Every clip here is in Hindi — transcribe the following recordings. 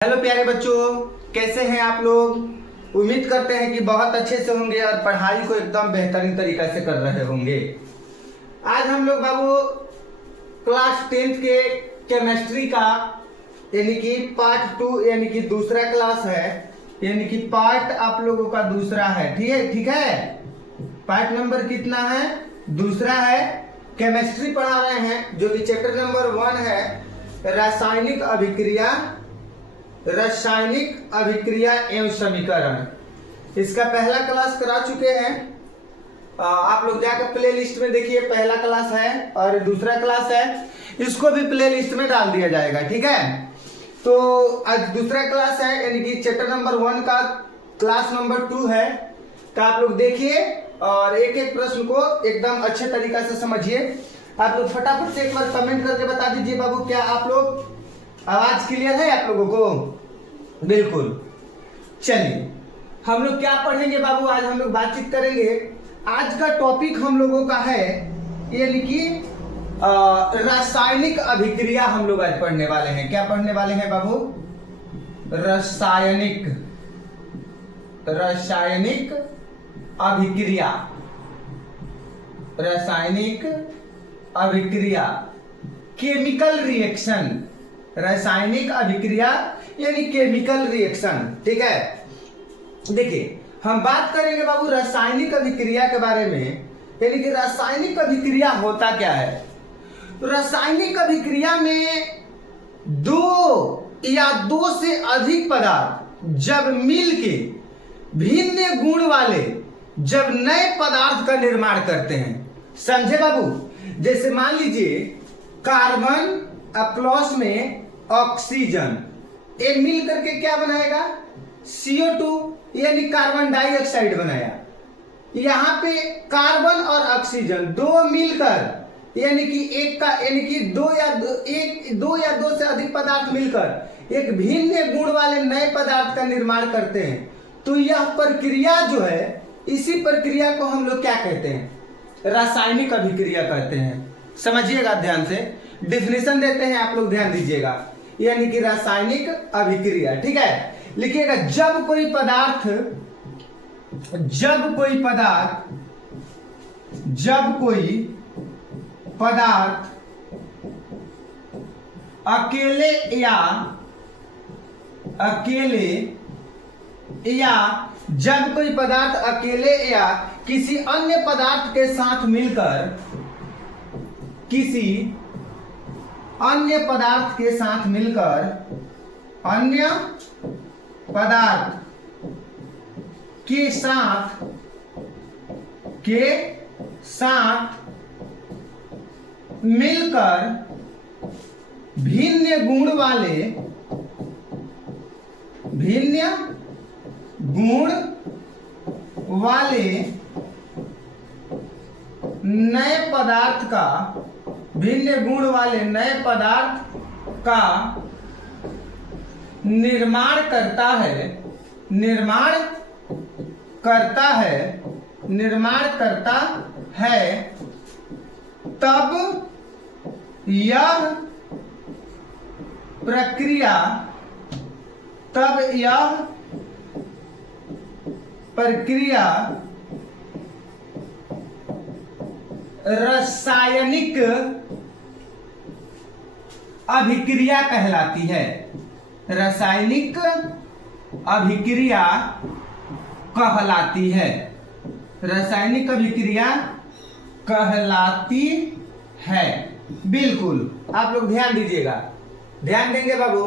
हेलो प्यारे बच्चों, कैसे हैं आप लोग। उम्मीद करते हैं कि बहुत अच्छे से होंगे और पढ़ाई को एकदम बेहतरीन तरीका से कर रहे होंगे। आज हम लोग बाबू क्लास 10th के केमिस्ट्री का यानी कि पार्ट 2 यानी कि दूसरा क्लास है, यानी कि पार्ट आप लोगों का दूसरा है। ठीक है। पार्ट नंबर कितना है? दूसरा है। केमिस्ट्री पढ़ा रहे हैं जो कि चैप्टर नंबर 1 है, रासायनिक अभिक्रिया एवं समीकरण। इसका पहला क्लास करा चुके हैं। आप लोग जाकर प्ले लिस्ट में देखिए, पहला क्लास है और दूसरा क्लास है, इसको भी प्ले लिस्ट में डाल दिया जाएगा। ठीक है। तो आज दूसरा क्लास है यानी कि चैप्टर नंबर 1 का क्लास नंबर 2 है। तो आप लोग देखिए और एक एक प्रश्न को एकदम अच्छे तरीका से समझिए। आप लोग फटाफट से एक बार कमेंट करके बता दीजिए बाबू, क्या आप लोग आवाज क्लियर है आप लोगों को? बिल्कुल। चलिए हम लोग क्या पढ़ेंगे बाबू, आज हम लोग बातचीत करेंगे। आज का टॉपिक हम लोगों का है यानी कि रासायनिक अभिक्रिया हम लोग आज पढ़ने वाले हैं। क्या पढ़ने वाले हैं बाबू? रासायनिक अभिक्रिया। रासायनिक अभिक्रिया, केमिकल रिएक्शन। रासायनिक अभिक्रिया यानी केमिकल रिएक्शन। ठीक है। देखिए हम बात करेंगे बाबू रासायनिक अभिक्रिया के बारे में, यानी कि रासायनिक अभिक्रिया होता क्या है। तो रासायनिक अभिक्रिया में दो या दो से अधिक पदार्थ जब मिलके भिन्न गुण वाले जब नए पदार्थ का निर्माण करते हैं, समझे बाबू। जैसे मान लीजिए कार्बन प्लस में ऑक्सीजन, ये मिल करके क्या बनाएगा? CO2 यानी कार्बन डाइऑक्साइड बनाया। यहाँ पे कार्बन और ऑक्सीजन दो मिलकर यानी कि एक का यानी कि दो या दो से अधिक पदार्थ मिलकर एक भिन्न गुण वाले नए पदार्थ का निर्माण करते हैं। तो यह प्रक्रिया जो है, इसी प्रक्रिया को हम लोग क्या कहते हैं? रासायनिक अभिक्रिया कहते हैं। समझिएगा ध्यान से, डिफिनेशन देते हैं, आप लोग ध्यान दीजिएगा। यानी कि रासायनिक अभिक्रिया। ठीक है। लिखिएगा, जब कोई पदार्थ अकेले या किसी अन्य पदार्थ के साथ मिलकर अन्य पदार्थ के साथ मिलकर भिन्न गुण वाले नए पदार्थ का निर्माण करता है, तब यह प्रक्रिया रासायनिक अभिक्रिया कहलाती है। रासायनिक अभिक्रिया कहलाती है। रासायनिक अभिक्रिया कहलाती है। बिल्कुल। आप लोग ध्यान दीजिएगा, ध्यान देंगे बाबू,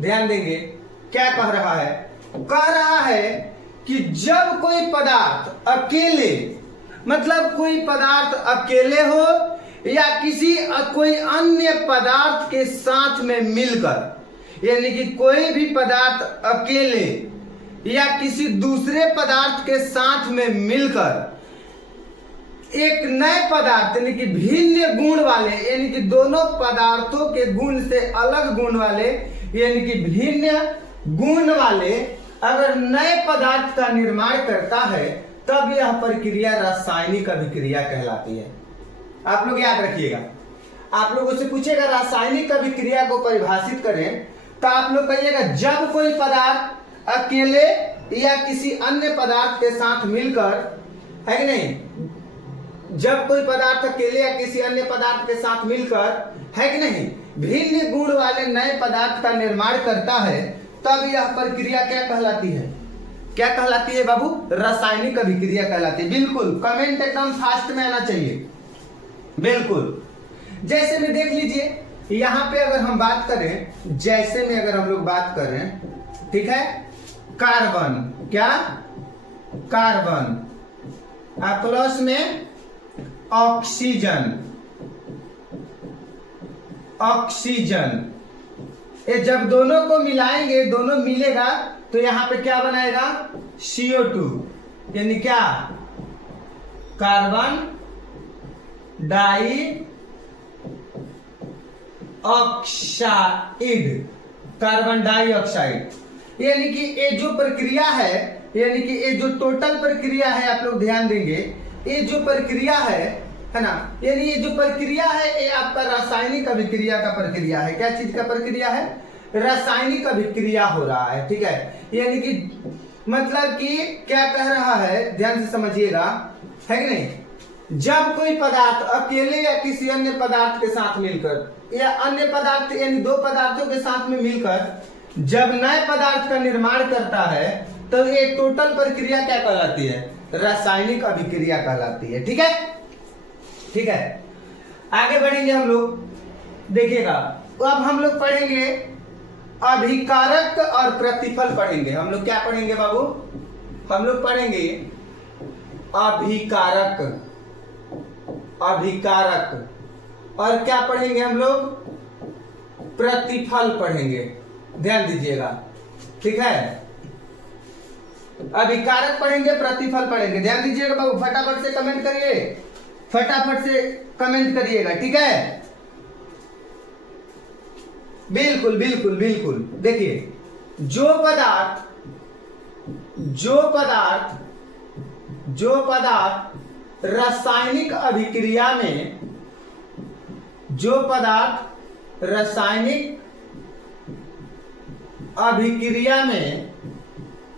ध्यान देंगे। क्या कह रहा है? कह रहा है कि जब कोई पदार्थ अकेले, मतलब कोई पदार्थ अकेले हो या कोई अन्य पदार्थ के साथ में मिलकर, यानी कि कोई भी पदार्थ अकेले या किसी दूसरे पदार्थ के साथ में मिलकर एक नए पदार्थ यानी कि भिन्न गुण वाले, यानी कि दोनों पदार्थों के गुण से अलग गुण वाले यानी कि भिन्न गुण वाले अगर नए पदार्थ का निर्माण करता है, तब यह प्रक्रिया रासायनिक अभिक्रिया कहलाती है। आप लोग याद रखिएगा। आप लोगों से पूछेगा रासायनिक अभिक्रिया को परिभाषित करें, तो आप लोग कहिएगा जब कोई पदार्थ अकेले या किसी अन्य पदार्थ के साथ मिलकर, है कि नहीं, जब कोई पदार्थ अकेले या किसी अन्य पदार्थ के साथ मिलकर, है कि नहीं, भिन्न गुण वाले नए पदार्थ का निर्माण करता है, तब यह प्रक्रिया क्या कहलाती है? क्या कहलाती है बाबू? रासायनिक अभिक्रिया कहलाती है। बिल्कुल, कमेंट एकदम फास्ट में आना चाहिए। बिल्कुल, जैसे में देख लीजिए, यहां पे अगर हम बात करें, जैसे में अगर हम लोग बात करें, ठीक है, कार्बन, क्या, कार्बन प्लस में ऑक्सीजन, ऑक्सीजन, ये जब दोनों को मिलाएंगे, दोनों मिलेगा तो यहां पे क्या बनाएगा? CO2, यानी क्या? Carbon dioxide, carbon dioxide. यानी कि ये जो प्रक्रिया है, यानी कि ये जो टोटल प्रक्रिया है, आप लोग ध्यान देंगे, ये जो प्रक्रिया है ना, यानी ये जो प्रक्रिया है ये आपका रासायनिक अभिक्रिया का प्रक्रिया है। क्या चीज का प्रक्रिया है? रासायनिक अभिक्रिया हो रहा है, ठीक है। यानी कि मतलब कि क्या कह रहा है, ध्यान से समझिएगा, है कि नहीं, जब कोई पदार्थ अकेले या किसी अन्य पदार्थ के साथ मिलकर, या अन्य पदार्थ यानी दो पदार्थों के साथ में मिलकर जब नए पदार्थ का निर्माण करता है, तो ये टोटल प्रक्रिया क्या कहलाती है? रासायनिक अभिक्रिया कहलाती है, ठीक है। ठीक है, आगे बढ़ेंगे हम लोग, देखिएगा, अब हम लोग पढ़ेंगे अभिकारक और प्रतिफल पढ़ेंगे। हम लोग क्या पढ़ेंगे बाबू? हम लोग पढ़ेंगे अभिकारक, अभिकारक, और क्या पढ़ेंगे हम लोग? प्रतिफल पढ़ेंगे। ध्यान दीजिएगा, ठीक है। अभिकारक पढ़ेंगे, प्रतिफल पढ़ेंगे। ध्यान दीजिएगा बाबू, फटाफट से कमेंट करिए, फटाफट से कमेंट करिएगा, ठीक है। बिल्कुल बिल्कुल बिल्कुल। देखिए, जो पदार्थ रासायनिक अभिक्रिया में, जो पदार्थ रासायनिक अभिक्रिया में,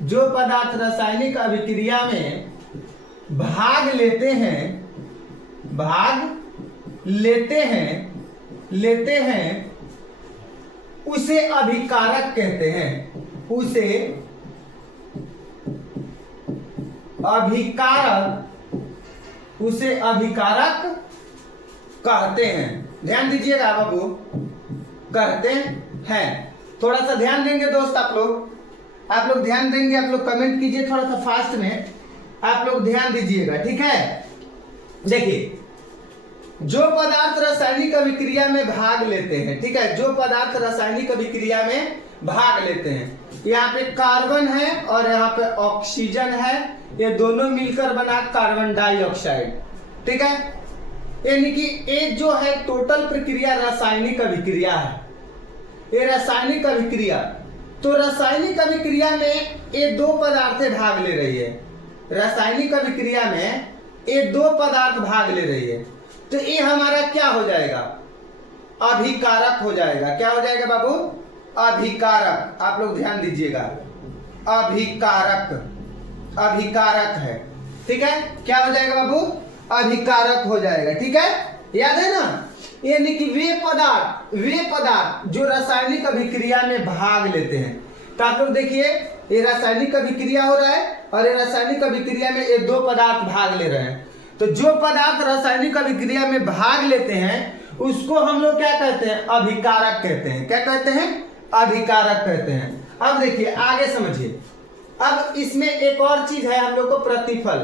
जो पदार्थ रासायनिक अभिक्रिया में भाग लेते हैं, भाग लेते हैं, उसे अभिकारक कहते हैं। उसे अभिकारक कहते हैं। ध्यान दीजिएगा बाबू, कहते हैं। थोड़ा सा ध्यान देंगे दोस्त, आप लोग ध्यान देंगे, आप लोग कमेंट कीजिए थोड़ा सा फास्ट में, आप लोग ध्यान दीजिएगा, ठीक है। देखिए, जो पदार्थ रासायनिक अभिक्रिया में भाग लेते हैं, ठीक है, जो पदार्थ रासायनिक अभिक्रिया में भाग लेते हैं, यहाँ पे कार्बन है और यहाँ पे ऑक्सीजन है, ये दोनों मिलकर बना कार्बन डाइऑक्साइड, ठीक है। यानी कि ये जो है टोटल प्रक्रिया रासायनिक अभिक्रिया है, ये रासायनिक अभिक्रिया। तो रासायनिक अभिक्रिया में ये दो पदार्थ भाग ले रही है, रासायनिक अभिक्रिया में ये दो पदार्थ भाग ले रही है, तो ये हमारा क्या हो जाएगा? अभिकारक हो जाएगा। क्या हो जाएगा बाबू? अभिकारक। आप लोग ध्यान दीजिएगा, अभिकारक, अभिकारक है, ठीक है। क्या हो जाएगा बाबू? अभिकारक हो जाएगा, ठीक है, याद है ना। यानी कि वे पदार्थ जो रासायनिक अभिक्रिया में भाग लेते हैं। तो आप लोग देखिए, ये रासायनिक अभिक्रिया हो रहा है और ये रासायनिक अभिक्रिया में ये दो पदार्थ भाग ले रहे हैं। तो जो पदार्थ रासायनिक अभिक्रिया में भाग लेते हैं उसको हम लोग क्या कहते हैं? अभिकारक कहते हैं। क्या कहते हैं? अभिकारक कहते हैं। अब देखिए, आगे समझिए। अब इसमें एक और चीज है हम लोग को, प्रतिफल।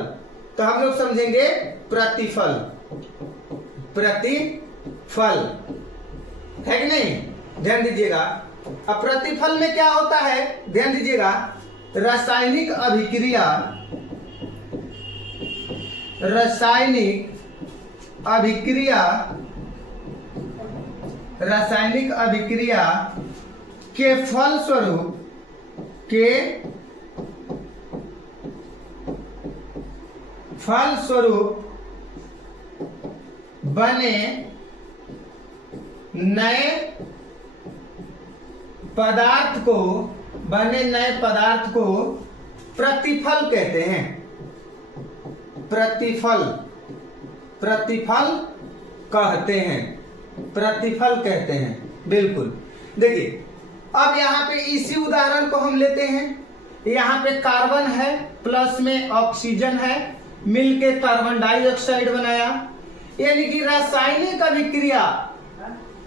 तो हम लोग समझेंगे प्रतिफल, प्रतिफल है कि नहीं? ध्यान दीजिएगा। अब प्रतिफल में क्या होता है, ध्यान दीजिएगा, रासायनिक अभिक्रिया, रासायनिक अभिक्रिया के फलस्वरूप बने नए पदार्थ को, बने नए पदार्थ को प्रतिफल कहते हैं। प्रतिफल, प्रतिफल कहते हैं, प्रतिफल कहते हैं, बिल्कुल। देखिए अब यहाँ पे इसी उदाहरण को हम लेते हैं। यहाँ पे कार्बन है, प्लस में ऑक्सीजन है, मिलके कार्बन डाइऑक्साइड बनाया। यानी कि रासायनिक अभिक्रिया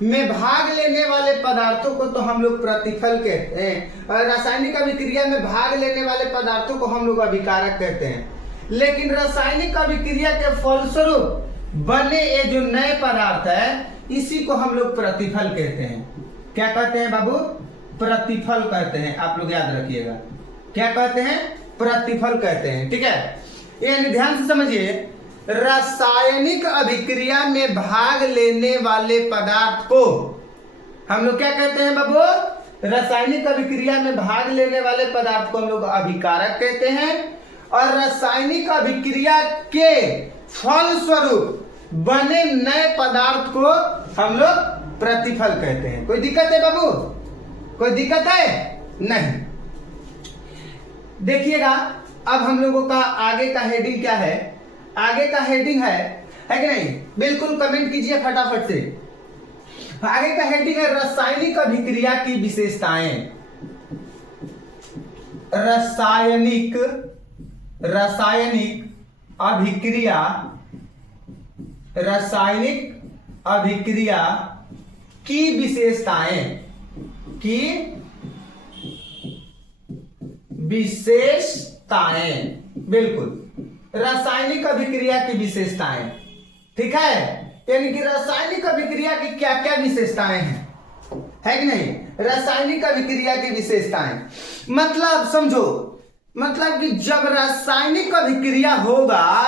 में भाग लेने वाले पदार्थों को तो हम लोग प्रतिफल कहते हैं, और रासायनिक अभिक्रिया में भाग लेने वाले पदार्थों को हम लोग अभिकारक कहते हैं। लेकिन रासायनिक अभिक्रिया के फलस्वरूप बने ये जो नए पदार्थ है, इसी को हम लोग प्रतिफल कहते हैं। क्या कहते हैं बाबू? प्रतिफल कहते हैं। आप लोग याद रखिएगा, क्या कहते हैं? प्रतिफल कहते हैं। ठीक है, यानी ध्यान से समझिए, रासायनिक अभिक्रिया में भाग लेने वाले पदार्थ को हम लोग क्या कहते हैं बाबू? रासायनिक अभिक्रिया में भाग लेने वाले पदार्थ को हम लोग अभिकारक कहते हैं, और रासायनिक अभिक्रिया के फलस्वरूप बने नए पदार्थ को हम लोग प्रतिफल कहते हैं। कोई दिक्कत है बाबू? कोई दिक्कत है? नहीं। देखिएगा अब हम लोगों का आगे का हेडिंग क्या है? आगे का हेडिंग है कि नहीं? बिल्कुल कमेंट कीजिए फटाफट से। आगे का हेडिंग है रासायनिक अभिक्रिया की विशेषताएं। रासायनिक अभिक्रिया, रासायनिक अभिक्रिया की विशेषताएं, की विशेषताएं, बिल्कुल, रासायनिक अभिक्रिया की विशेषताएं। ठीक है, यानी कि रासायनिक अभिक्रिया की क्या क्या विशेषताएं हैं, है कि नहीं? रासायनिक अभिक्रिया की विशेषताएं मतलब समझो, मतलब कि जब रासायनिक अभिक्रिया होगा,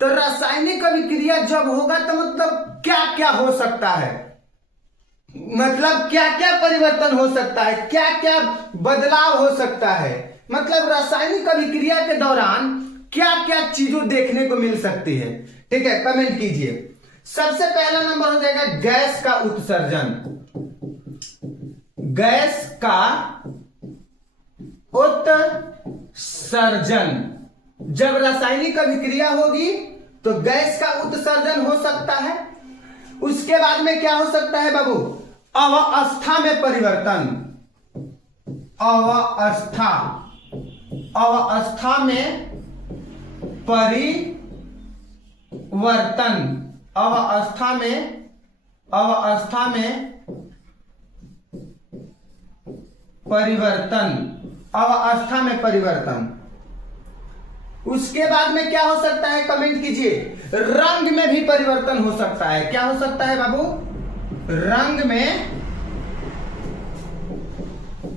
तो रासायनिक अभिक्रिया जब होगा तो मतलब क्या क्या हो सकता है, मतलब क्या क्या परिवर्तन हो सकता है, क्या क्या बदलाव हो सकता है, मतलब रासायनिक अभिक्रिया के दौरान क्या क्या चीजों देखने को मिल सकती है। ठीक है, कमेंट कीजिए। सबसे पहला नंबर हो जाएगा गैस का उत्सर्जन। गैस का उत्सर्जन, जब रासायनिक अभिक्रिया होगी तो गैस का उत्सर्जन हो सकता है। उसके बाद में क्या हो सकता है बाबू? अवस्था में परिवर्तन, अवस्था, अवस्था में परिवर्तन, अवस्था में, अवस्था में परिवर्तन, अवस्था में परिवर्तन। उसके बाद में क्या हो सकता है? कमेंट कीजिए। रंग में भी परिवर्तन हो सकता है। क्या हो सकता है बाबू? रंग में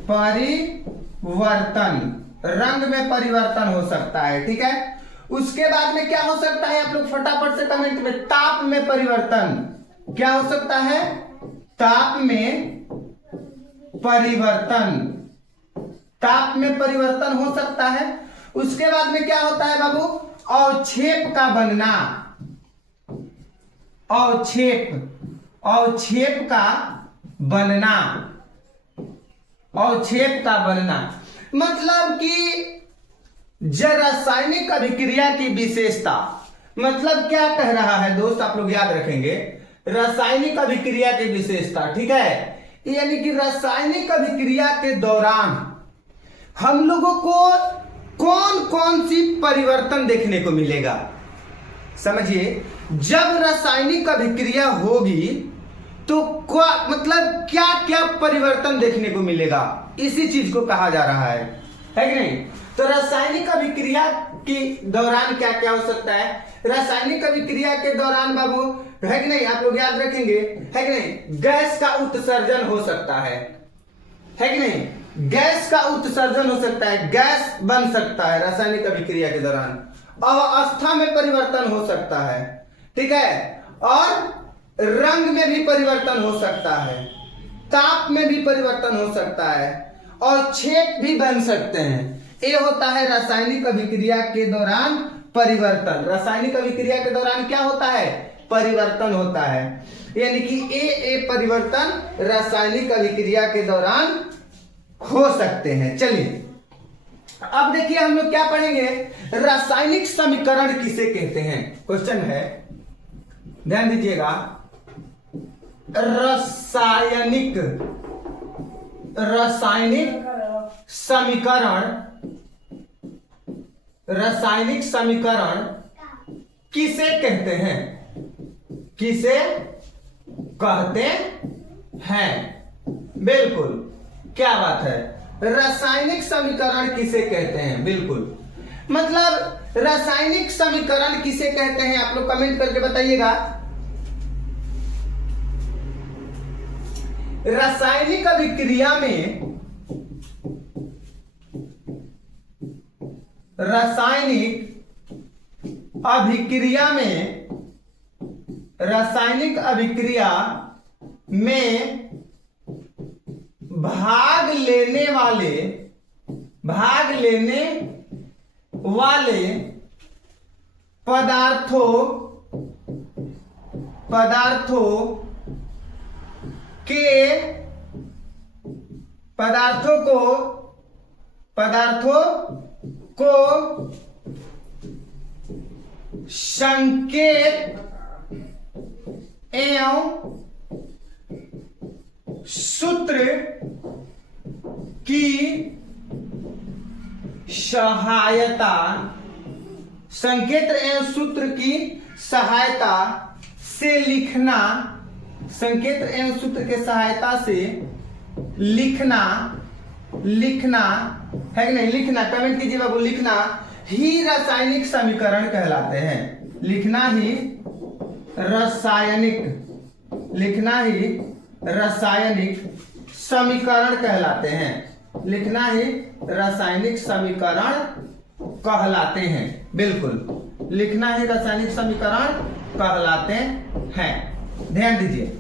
परिवर्तन, रंग में परिवर्तन हो सकता है। ठीक है, उसके बाद में क्या हो सकता है? आप लोग फटाफट से कमेंट में। ताप में परिवर्तन, क्या हो सकता है? ताप में परिवर्तन, ताप में परिवर्तन हो सकता है। उसके बाद में क्या होता है बाबू? अवक्षेप का बनना, अवक्षेप, अवक्षेप का बनना, अवक्षेप का बनना, मतलब कि रासायनिक अभिक्रिया की विशेषता, मतलब क्या कह रहा है दोस्त? आप लोग याद रखेंगे, रासायनिक अभिक्रिया की विशेषता। ठीक है, यानी कि रासायनिक अभिक्रिया के दौरान हम लोगों को कौन कौन सी परिवर्तन देखने को मिलेगा। समझिए, जब रासायनिक अभिक्रिया होगी तो मतलब क्या क्या परिवर्तन देखने को मिलेगा, इसी चीज को कहा जा रहा है कि नहीं? तो रासायनिक अभिक्रिया के दौरान क्या क्या हो सकता है? रासायनिक अभिक्रिया के दौरान बाबू, है कि नहीं? आप लोग याद रखेंगे, है कि नहीं? गैस का उत्सर्जन हो सकता है कि नहीं? गैस का उत्सर्जन हो सकता है, गैस बन सकता है रासायनिक अभिक्रिया के दौरान। अवस्था में परिवर्तन हो सकता है। ठीक है, और रंग में भी परिवर्तन हो सकता है, ताप में भी परिवर्तन हो सकता है, और छेद भी बन सकते हैं। ये होता है रासायनिक अभिक्रिया के दौरान परिवर्तन। रासायनिक अभिक्रिया के दौरान क्या होता है? परिवर्तन होता है, यानी कि ये परिवर्तन रासायनिक अभिक्रिया के दौरान हो सकते हैं। चलिए अब देखिए हम लोग क्या पढ़ेंगे, रासायनिक समीकरण किसे कहते हैं। क्वेश्चन है, ध्यान दीजिएगा, रासायनिक समीकरण किसे कहते हैं, किसे कहते हैं। बिल्कुल, क्या बात है, रासायनिक समीकरण किसे कहते हैं। बिल्कुल, मतलब रासायनिक समीकरण किसे कहते हैं, आप लोग कमेंट करके बताइएगा। रासायनिक अभिक्रिया में रासायनिक अभिक्रिया में भाग लेने वाले पदार्थों को संकेत एवं सूत्र की सहायता, संकेत एवं सूत्र की सहायता से लिखना, संकेत एवं सूत्र के सहायता से लिखना है कि नहीं, लिखना, कमेंट कीजिए बाबू, लिखना ही रासायनिक समीकरण कहलाते हैं। लिखना ही रासायनिक समीकरण कहलाते हैं। लिखना ही रासायनिक समीकरण कहलाते हैं। बिल्कुल, लिखना ही रासायनिक समीकरण कहलाते हैं। ध्यान दीजिए,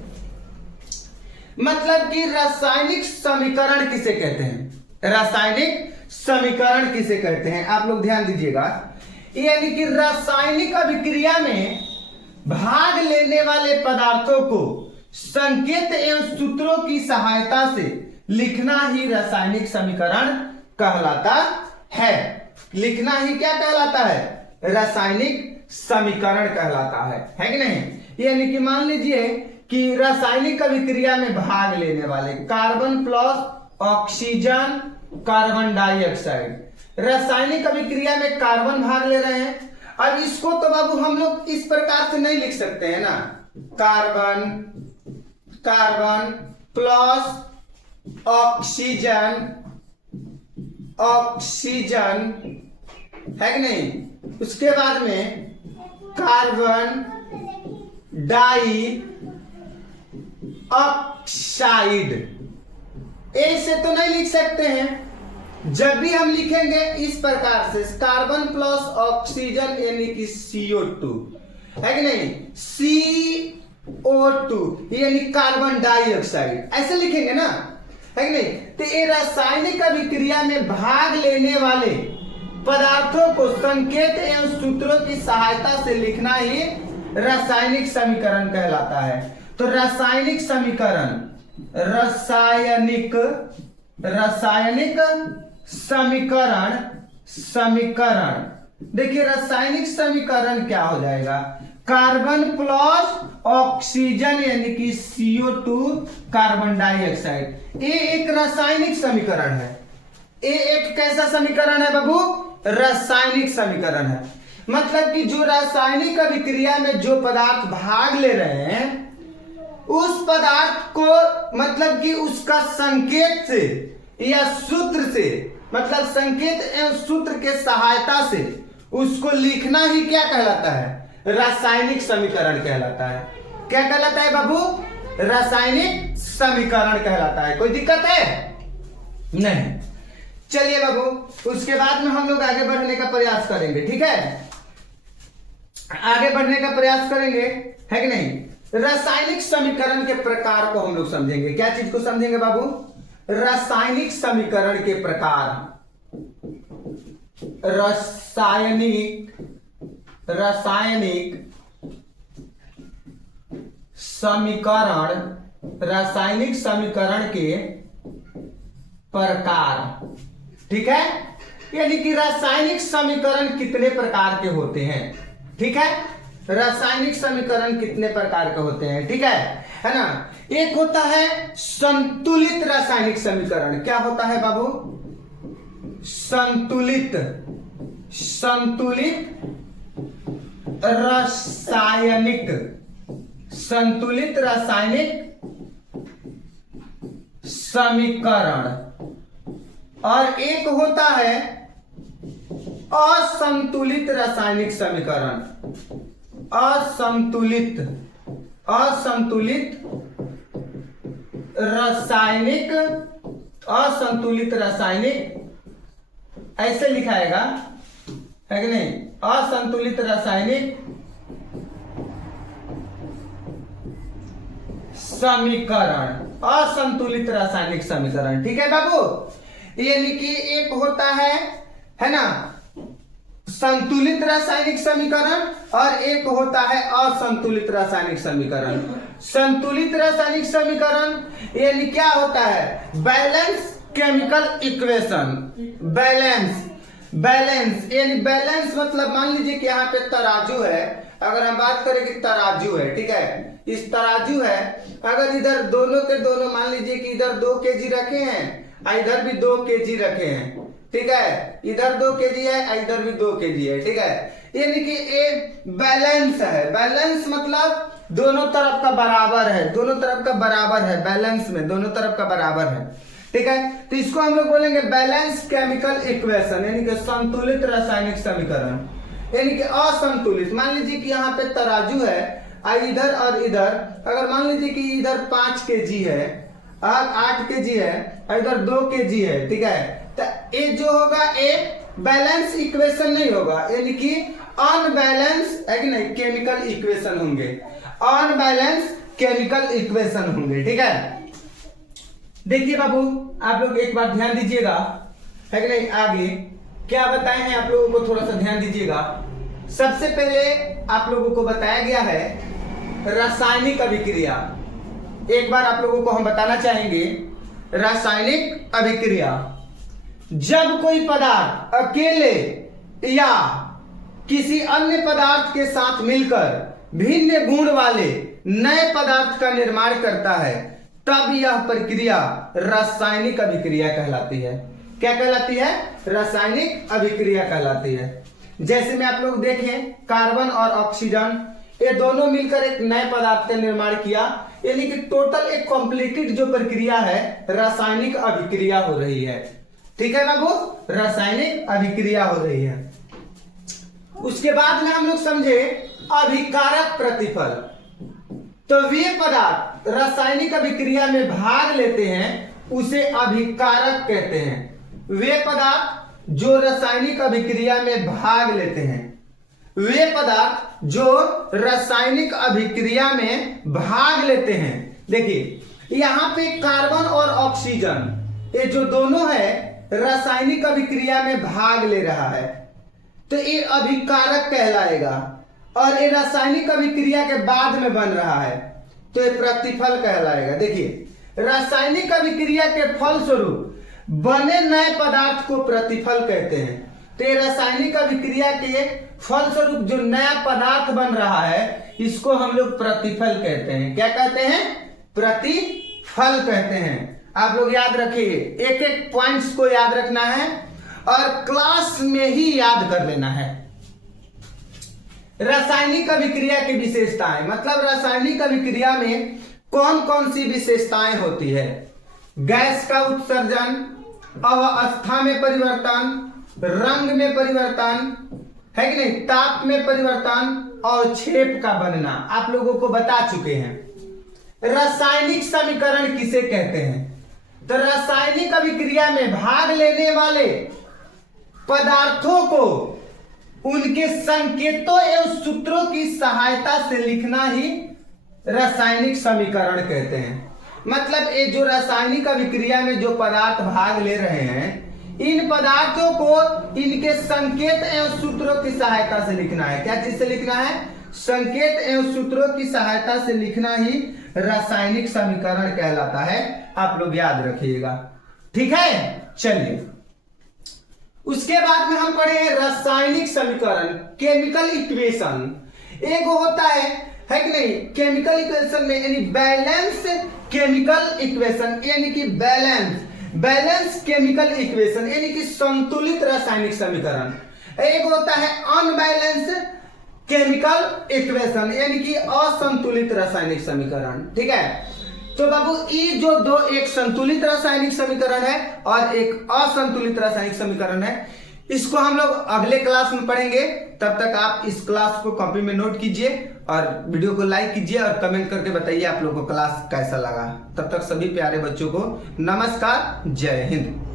मतलब कि रासायनिक समीकरण किसे कहते हैं, रासायनिक समीकरण किसे कहते हैं, आप लोग ध्यान दीजिएगा। यानी कि रासायनिक अभिक्रिया में भाग लेने वाले पदार्थों को संकेत एवं सूत्रों की सहायता से लिखना ही रासायनिक समीकरण कहलाता है। लिखना ही क्या कहलाता है, रासायनिक समीकरण कहलाता है कि नहीं। यानी कि मान लीजिए कि रासायनिक अभिक्रिया में भाग लेने वाले, carbon plus oxygen carbon dioxide, रासायनिक अभिक्रिया में कार्बन भाग ले रहे हैं। अब इसको तो बाबू हम लोग इस प्रकार से नहीं लिख सकते हैं ना, कार्बन प्लस ऑक्सीजन है कि नहीं। उसके बाद में कार्बन डाई ऑक्साइड, ऐसे तो नहीं लिख सकते हैं। जब भी हम लिखेंगे इस प्रकार से, कार्बन प्लस ऑक्सीजन यानी कि CO2 है कि नहीं, CO2 यानी कार्बन डाइऑक्साइड, ऐसे लिखेंगे ना, है कि नहीं। तो ये रासायनिक अभिक्रिया में भाग लेने वाले पदार्थों को संकेत एवं सूत्रों की सहायता से लिखना ही रासायनिक समीकरण कहलाता है। तो रासायनिक समीकरण, रासायनिक समीकरण, देखिए रासायनिक समीकरण क्या हो जाएगा, कार्बन प्लस ऑक्सीजन यानी कि CO2 कार्बन डाइऑक्साइड, ये एक रासायनिक समीकरण है। ये एक कैसा समीकरण है बाबू, रासायनिक समीकरण है। मतलब कि जो रासायनिक अभिक्रिया में जो पदार्थ भाग ले रहे हैं, उस पदार्थ को, मतलब कि उसका संकेत से या सूत्र से, मतलब संकेत एवं सूत्र के सहायता से उसको लिखना ही क्या कहलाता है, रासायनिक समीकरण कहलाता है। क्या कहलाता है बाबू, रासायनिक समीकरण कहलाता है। कोई दिक्कत है नहीं। चलिए बाबू, उसके बाद में हम लोग आगे बढ़ने का प्रयास करेंगे, ठीक है, आगे बढ़ने का प्रयास करेंगे, है कि नहीं। रासायनिक समीकरण के प्रकार को हम लोग समझेंगे। क्या चीज को समझेंगे बाबू, रासायनिक समीकरण के प्रकार। रासायनिक समीकरण, रासायनिक समीकरण के प्रकार, ठीक है। यानी कि रासायनिक समीकरण कितने प्रकार के होते हैं, ठीक है। रासायनिक समीकरण कितने प्रकार के होते हैं, ठीक है ना। एक होता है संतुलित रासायनिक समीकरण। क्या होता है बाबू? संतुलित रासायनिक समीकरण। और एक होता है असंतुलित रासायनिक समीकरण। असंतुलित रासायनिक ऐसे लिखाएगा, है कि नहीं? असंतुलित रासायनिक समीकरण, असंतुलित रासायनिक समीकरण, ठीक है बाबू। यानी कि एक होता है ना, संतुलित रासायनिक समीकरण, और एक होता है असंतुलित रासायनिक समीकरण। संतुलित रासायनिक समीकरण यानी क्या होता है? Balance chemical equation. बैलेंस यानी बैलेंस मतलब मान लीजिए कि यहाँ पे तराजू है। अगर हम बात करें कि तराजू है, ठीक है, इस तराजू है, अगर इधर दोनों के दोनों मान लीजिए कि इधर 2 केजी रखे हैं, इधर भी 2 केजी रखे हैं, ठीक है, इधर 2 केजी है, इधर भी 2 केजी है, ठीक है। यानी कि ये बैलेंस है। बैलेंस मतलब दोनों तरफ का बराबर है, दोनों तरफ का बराबर है, बैलेंस में दोनों तरफ का बराबर है, ठीक है। तो इसको हम लोग बोलेंगे बैलेंस केमिकल इक्वेशन, यानी कि संतुलित रासायनिक समीकरण। यानी कि असंतुलित, मान लीजिए कि यहाँ पे तराजू है, इधर और इधर, अगर मान लीजिए कि इधर 5 केजी है और 8 केजी है, इधर 2 केजी है, ठीक है, तो ये जो होगा एक बैलेंस इक्वेशन नहीं होगा, यानी कि अनबैलेंस है कि नहीं, केमिकल इक्वेशन होंगे, अनबैलेंस केमिकल इक्वेशन होंगे, ठीक है। देखिए बाबू, आप लोग एक बार ध्यान दीजिएगा, है कि नहीं, आगे क्या बताए हैं आप लोगों को थोड़ा सा ध्यान दीजिएगा। सबसे पहले आप लोगों को बताया गया है रासायनिक अभिक्रिया। एक बार आप लोगों को हम बताना चाहेंगे रासायनिक अभिक्रिया। जब कोई पदार्थ अकेले या किसी अन्य पदार्थ के साथ मिलकर भिन्न गुण वाले नए पदार्थ का निर्माण करता है, तब यह प्रक्रिया रासायनिक अभिक्रिया कहलाती है। क्या कहलाती है? रासायनिक अभिक्रिया कहलाती है। जैसे में आप लोग देखें, कार्बन और ऑक्सीजन ये दोनों मिलकर एक नए पदार्थ का निर्माण किया, यानी कि टोटल एक कॉम्प्लीटेड जो प्रक्रिया है रासायनिक अभिक्रिया हो रही है, ठीक है बाबू, रासायनिक अभिक्रिया हो रही है। उसके बाद में हम लोग समझे अभिकारक प्रतिफल। तो वे पदार्थ रासायनिक अभिक्रिया में भाग लेते हैं उसे अभिकारक कहते हैं। वे पदार्थ जो रासायनिक अभिक्रिया में भाग लेते हैं, वे पदार्थ जो रासायनिक अभिक्रिया में भाग लेते हैं। देखिए यहां पे कार्बन और ऑक्सीजन ये जो दोनों है रासायनिक अभिक्रिया में भाग ले रहा है, तो ये अभिकारक कहलाएगा। और ये रासायनिक अभिक्रिया के बाद में बन रहा है तो ये प्रतिफल कहलाएगा। देखिए रासायनिक अभिक्रिया के फलस्वरूप बने नए पदार्थ को प्रतिफल कहते हैं। तो ये रासायनिक अभिक्रिया के फलस्वरूप जो नया पदार्थ बन रहा है इसको हम लोग प्रतिफल कहते हैं। क्या कहते हैं? प्रतिफल कहते हैं। आप लोग याद रखिए, एक एक पॉइंट्स को याद रखना है और क्लास में ही याद कर लेना है। रासायनिक अभिक्रिया की विशेषताएं, मतलब रासायनिक अभिक्रिया में कौन कौन सी विशेषताएं होती है? गैस का उत्सर्जन, अवस्था में परिवर्तन, रंग में परिवर्तन, है कि नहीं, ताप में परिवर्तन और छेप का बनना आप लोगों को बता चुके हैं। रासायनिक समीकरण किसे कहते हैं? तो रासायनिक अभिक्रिया में भाग लेने वाले पदार्थों को उनके संकेतों एवं सूत्रों की सहायता से लिखना ही रासायनिक समीकरण कहते हैं। मतलब ये जो रासायनिक अभिक्रिया में जो पदार्थ भाग ले रहे हैं, इन पदार्थों को इनके संकेत एवं सूत्रों की सहायता से लिखना है। क्या चीज से लिखना है? संकेत एवं सूत्रों की सहायता से लिखना ही रासायनिक समीकरण कहलाता है। आप लोग याद रखिएगा। ठीक है, चलिए उसके बाद में हम पढ़े हैं रासायनिक समीकरण, केमिकल इक्वेशन। एक होता है कि नहीं, केमिकल इक्वेशन में यानी बैलेंस केमिकल इक्वेशन, यानी कि बैलेंस केमिकल इक्वेशन यानी कि संतुलित रासायनिक समीकरण। एक होता है अनबैलेंस केमिकल इक्वेशन यानी कि असंतुलित रासायनिक समीकरण। ठीक है, तो बाबू ये जो दो, एक संतुलित रासायनिक समीकरण है और एक असंतुलित रासायनिक समीकरण है, इसको हम लोग अगले क्लास में पढ़ेंगे। तब तक आप इस क्लास को कॉपी में नोट कीजिए और वीडियो को लाइक कीजिए और कमेंट करके बताइए आप लोगों को क्लास कैसा लगा। तब तक सभी प्यारे बच्चों को नमस्कार, जय हिंद।